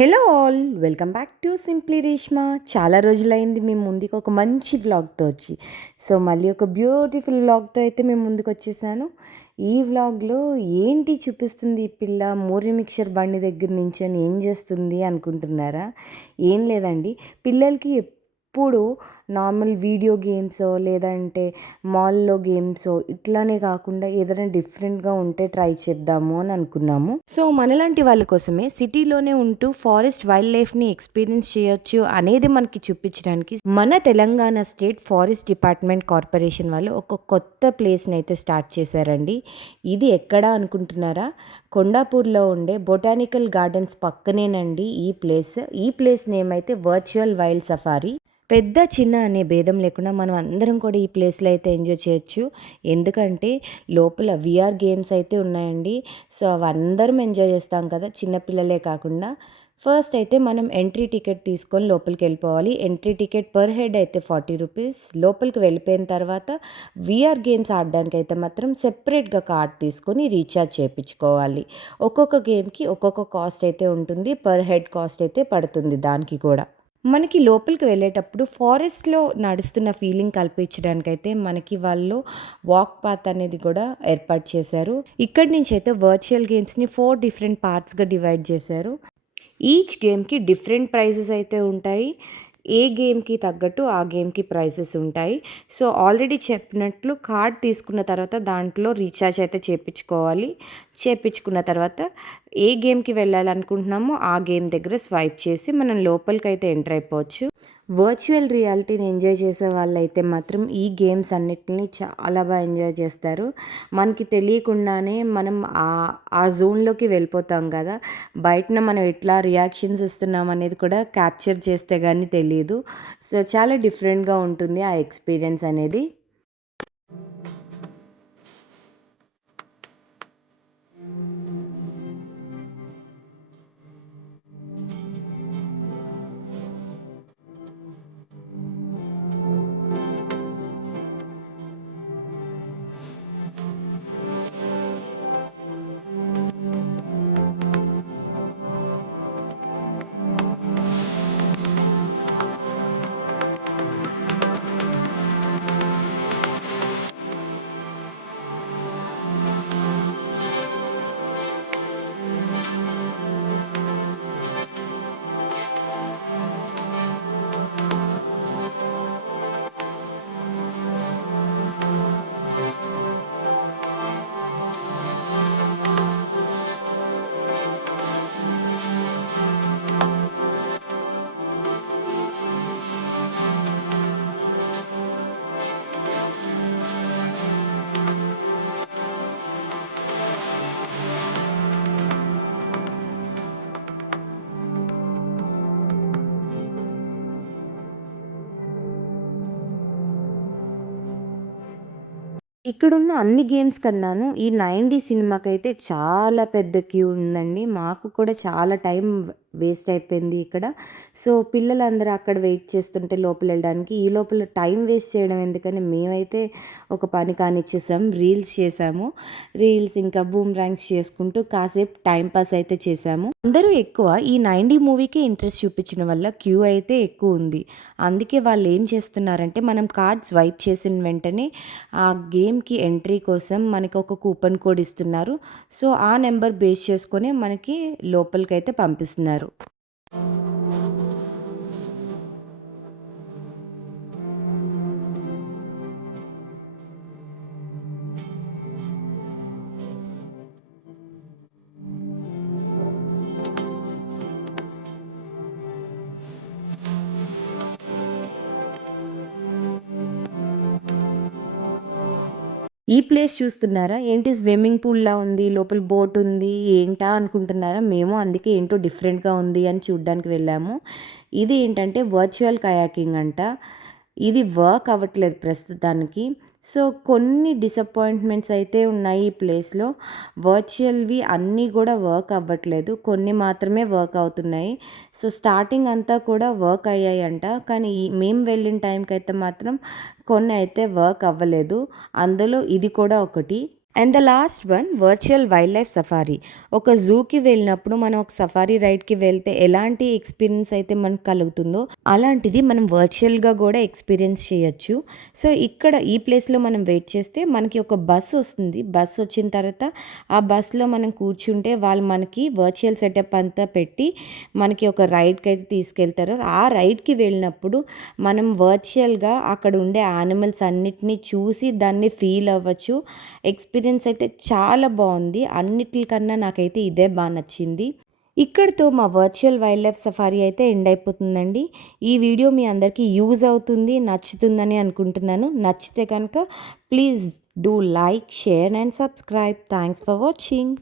Hello all, welcome back to simply Reshma. చాలా రోజులైంది మేము ముందుకు ఒక మంచి వ్లాగ్తో వచ్చి. సో మళ్ళీ ఒక బ్యూటిఫుల్ వ్లాగ్తో అయితే మేము ముందుకు వచ్చేసాను. ఈ వ్లాగ్లో ఏంటి చూపిస్తుంది ఈ పిల్ల మోరీ మిక్చర్ బండి దగ్గర నుంచి అని ఏం చేస్తుంది అనుకుంటున్నారా? ఏం లేదండి, పిల్లలకి ఎప్పుడు నార్మల్ వీడియో గేమ్సో లేదంటే మాల్లో గేమ్సో ఇట్లానే కాకుండా ఏదైనా డిఫరెంట్గా ఉంటే ట్రై చేద్దాము అని అనుకున్నాము. సో మనలాంటి వాళ్ళ కోసమే సిటీలోనే ఉంటూ ఫారెస్ట్ వైల్డ్ లైఫ్ని ఎక్స్పీరియన్స్ చేయొచ్చు అనేది మనకి చూపించడానికి మన Telangana state forest department corporation వాళ్ళు ఒక కొత్త ప్లేస్ని అయితే స్టార్ట్ చేశారండి. ఇది ఎక్కడ అనుకుంటున్నారా? కొండాపూర్లో ఉండే బొటానికల్ గార్డెన్స్ పక్కనేనండి ఈ ప్లేస్ నేమ్ అయితే వర్చువల్ వైల్డ్ సఫారీ. పెద్ద చిన్న అనే భేదం లేకుండా మనం అందరం కూడా ఈ ప్లేస్లో అయితే ఎంజాయ్ చేయొచ్చు. ఎందుకంటే లోపల విఆర్ గేమ్స్ అయితే ఉన్నాయండి. సో అవి అందరం ఎంజాయ్ చేస్తాం కదా, చిన్నపిల్లలే కాకుండా. ఫస్ట్ అయితే మనం ఎంట్రీ టికెట్ తీసుకొని లోపలికి వెళ్ళిపోవాలి. ఎంట్రీ టికెట్ పర్ హెడ్ అయితే 40 రూపీస్. లోపలికి వెళ్ళిపోయిన తర్వాత విఆర్ గేమ్స్ ఆడడానికి అయితే మాత్రం సెపరేట్గా కార్డ్ తీసుకొని రీఛార్జ్ చేయించుకోవాలి. ఒక్కొక్క గేమ్కి ఒక్కొక్క కాస్ట్ అయితే ఉంటుంది. పర్ హెడ్ కాస్ట్ అయితే పడుతుంది దానికి కూడా. మనకి లోపలికి వెళ్ళేటప్పుడు ఫారెస్ట్లో నడుస్తున్న ఫీలింగ్ కల్పించడానికైతే మనకి వాళ్ళు వాక్ పాత్ అనేది కూడా ఏర్పాటు చేశారు. ఇక్కడి నుంచి అయితే వర్చువల్ గేమ్స్ని 4 డిఫరెంట్ పార్ట్స్గా డివైడ్ చేశారు. ఈచ్ గేమ్కి డిఫరెంట్ ప్రైజెస్ అయితే ఉంటాయి. ఏ గేమ్కి తగ్గట్టు ఆ గేమ్కి ప్రైజెస్ ఉంటాయి. సో ఆల్రెడీ చెప్పినట్లు కార్డ్ తీసుకున్న తర్వాత దాంట్లో రీఛార్జ్ అయితే చేపించుకున్న తర్వాత ఏ గేమ్కి వెళ్ళాలనుకుంటున్నామో ఆ గేమ్ దగ్గర స్వైప్ చేసి మనం లోపలికి అయితే ఎంటర్ అయిపోవచ్చు. వర్చువల్ రియాలిటీని ఎంజాయ్ చేసే వాళ్ళైతే మాత్రం ఈ గేమ్స్ అన్నిటిని చాలా బాగా ఎంజాయ్ చేస్తారు. మనకి తెలియకుండానే మనం ఆ జోన్లోకి వెళ్ళిపోతాం కదా. బయటన మనం ఎట్లా రియాక్షన్స్ ఇస్తున్నాం అనేది కూడా క్యాప్చర్ చేస్తే కానీ తెలియదు. సో చాలా డిఫరెంట్గా ఉంటుంది ఆ ఎక్స్పీరియన్స్ అనేది. ఇక్కడున్న అన్ని గేమ్స్ కన్నాను ఈ 90 సినిమాకైతే చాలా పెద్ద క్యూ ఉందండి. మాకు కూడా చాలా టైం వేస్ట్ అయిపోయింది ఇక్కడ. సో పిల్లలందరూ అక్కడ వెయిట్ చేస్తుంటే లోపలెళ్ళడానికి, ఈ లోపల టైం వేస్ట్ చేయడం ఎందుకని మేమైతే ఒక పని కానిచ్చేసాం. రీల్స్ చేసాము. రీల్స్ ఇంకా బూమ్ ర్యాంక్స్ చేసుకుంటూ కాసేపు టైం పాస్ అయితే చేసాము. అందరూ ఎక్కువ ఈ 90 మూవీకి ఇంట్రెస్ట్ చూపించడం వల్ల క్యూ అయితే ఎక్కువ ఉంది. అందుకే వాళ్ళు ఏం చేస్తున్నారంటే మనం కార్డ్ స్వైప్ చేసిన వెంటనే ఆ గేమ్కి ఎంట్రీ కోసం మనకి ఒక కూపన్ కోడ్ ఇస్తున్నారు. సో ఆ నెంబర్ బేస్ చేసుకొని మనకి లోపలికైతే పంపిస్తున్నారు. ఈ ప్లేస్ చూస్తున్నారా? ఏంటి స్విమ్మింగ్ పూల్‌లా ఉంది. లోపల బోట్ ఉంది. ఏంటా అనుకుంటున్నారా? మేము అందుకే ఏంటో డిఫరెంట్‌గా ఉంది అని చూడ్డానికి వెళ్ళాము. ఇది ఏంటంటే వర్చువల్ కయాకింగ్ అంట. ఇది వర్క్ అవ్వట్లేదు ప్రస్తుతానికి. సో కొన్ని డిసప్పాయింట్మెంట్స్ అయితే ఉన్నాయి ఈ ప్లేస్‌లో. వర్చువల్‌వి అన్నీ కూడా వర్క్ అవ్వట్లేదు. కొన్ని మాత్రమే వర్క్ అవుతున్నాయి. సో స్టార్టింగ్ అంతా కూడా వర్క్ అయ్యాయంట. కానీ మేము వెళ్ళిన టైంకైతే మాత్రం కొన్ని అయితే వర్క్ అవ్వలేదు. అందులో ఇది కూడా ఒకటి. And the last one virtual wild life safari. ఒక జూకి వెళ్ళినప్పుడు మనం ఒక సఫారీ రైడ్కి వెళ్తే ఎలాంటి ఎక్స్పీరియన్స్ అయితే మనకు కలుగుతుందో అలాంటిది మనం వర్చువల్గా కూడా ఎక్స్పీరియన్స్ చేయొచ్చు. సో ఇక్కడ ఈ ప్లేస్లో మనం వెయిట్ చేస్తే మనకి ఒక బస్ వస్తుంది. బస్ వచ్చిన తర్వాత ఆ బస్లో మనం కూర్చుంటే వాళ్ళు మనకి వర్చువల్ సెటప్ అంతా పెట్టి మనకి ఒక రైడ్కి అయితే తీసుకెళ్తారు. ఆ రైడ్కి వెళ్ళినప్పుడు మనం వర్చువల్గా అక్కడ ఉండే యానిమల్స్ అన్నిటినీ చూసి దాన్ని ఫీల్ అవ్వచ్చు. ఎక్స్పీరియన్స్ అయితే చాలా బాగుంది. అన్నిటికన్నా నాకైతే ఇదే బాగా నచ్చింది. ఇక్కడితో మా వర్చువల్ వైల్డ్ లైఫ్ సఫారీ అయితే ఎండ్ అయిపోతుందండి. ఈ వీడియో మీ అందరికీ యూజ్ అవుతుంది, నచ్చుతుందని అనుకుంటున్నాను. నచ్చితే కనుక please do like, share and subscribe. Thanks for watching.